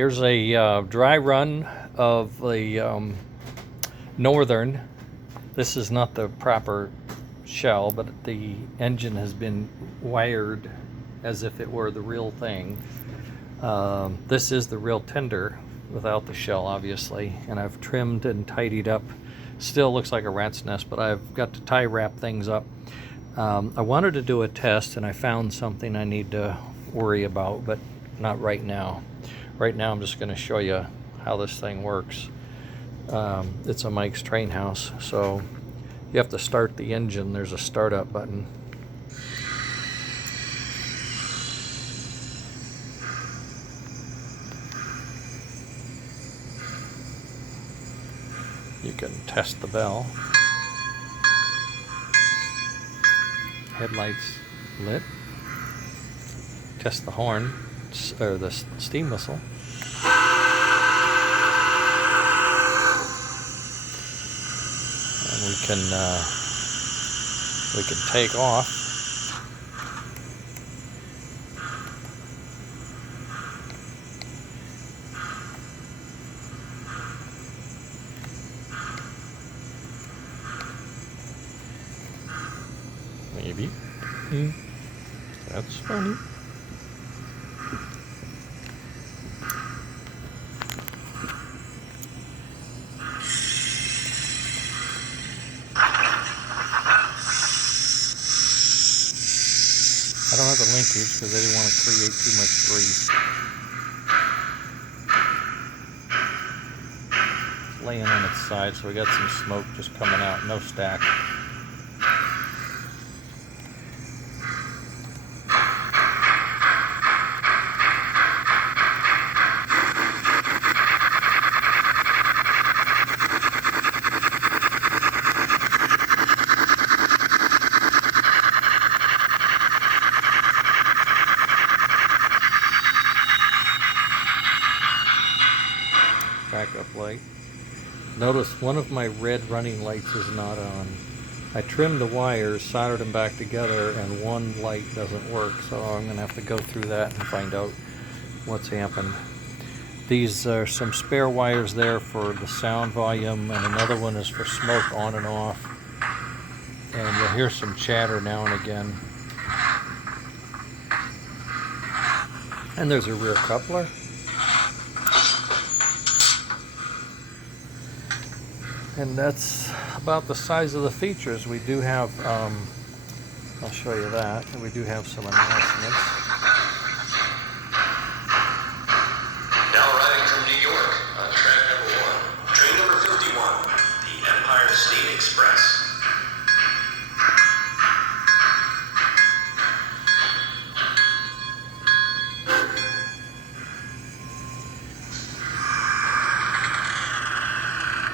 Here's a dry run of the Northern. This is not the proper shell, but the engine has been wired as if it were the real thing. This is the real tender without the shell, obviously, and I've trimmed and tidied up. Still looks like a rat's nest, but I've got to tie wrap things up. I wanted to do a test, and I found something I need to worry about, but not right now. Right now I'm just going to show you how this thing works. It's a Mike's Train House, so you have to start the engine. There's a startup button. You can test the bell. Headlights lit. Test the horn, or the steam whistle. And we can take off. Maybe. That's funny. I don't have the linkage because I didn't want to create too much grease. It's laying on its side, so we got some smoke just coming out, no stack. Backup light. Notice one of my red running lights is not on. I trimmed the wires, soldered them back together, and one light doesn't work, so I'm going to have to go through that and find out what's happened. These are some spare wires there for the sound volume, and another one is for smoke on and off. And you'll hear some chatter now and again. And there's a rear coupler. And that's about the size of the features. We do have, I'll show you that, and we do have some announcements. Now arriving from New York on track number 1, train number 51, the Empire State Express.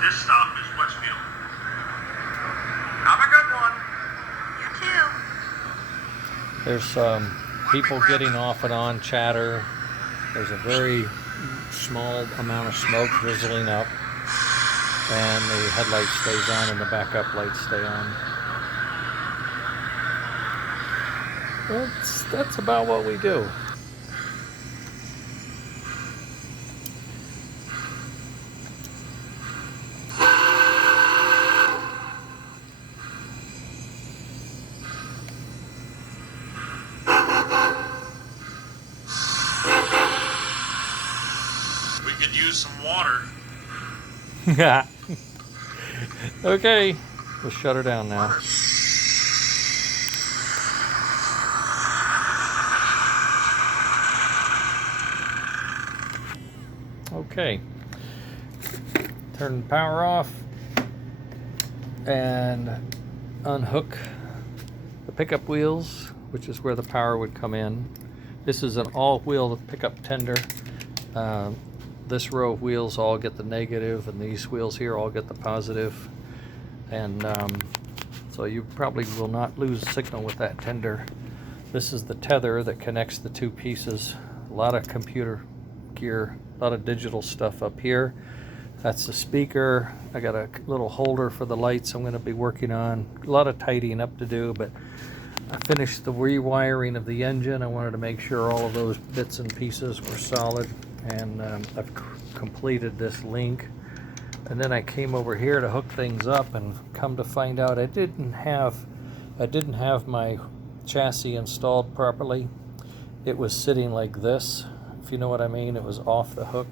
This stop is Westfield. Have a good one. You too. There's people getting off and on, chatter. There's a very small amount of smoke drizzling up, and the headlight stays on and the backup lights stay on. That's about what we do. We could use some water. Okay, we'll shut her down now. Okay, turn the power off and unhook the pickup wheels, which is where the power would come in. This is an all-wheel pickup tender. This row of wheels all get the negative, and these wheels here all get the positive. And so you probably will not lose signal with that tender. This is the tether that connects the two pieces. A lot of computer gear, a lot of digital stuff up here. That's the speaker. I got a little holder for the lights I'm going to be working on. A lot of tidying up to do, but I finished the rewiring of the engine. I wanted to make sure all of those bits and pieces were solid. and I've completed this link. And then I came over here to hook things up, and come to find out I didn't have my chassis installed properly. It was sitting like this, if you know what I mean. It was off the hook.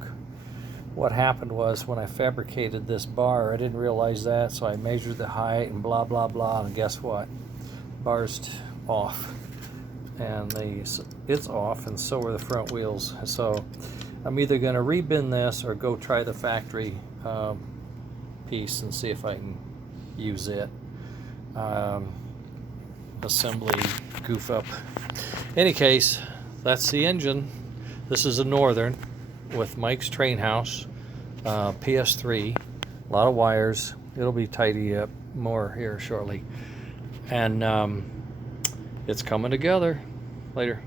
What happened was, when I fabricated this bar, I didn't realize that, so I measured the height and blah blah blah, and guess what? Bar's off, and it's off, and so are the front wheels. So I'm either going to rebin this or go try the factory piece and see if I can use it. Assembly goof up. Any case, that's the engine. This is a Northern with Mike's Train House, PS3, a lot of wires. It'll be tidy up more here shortly, and it's coming together. Later.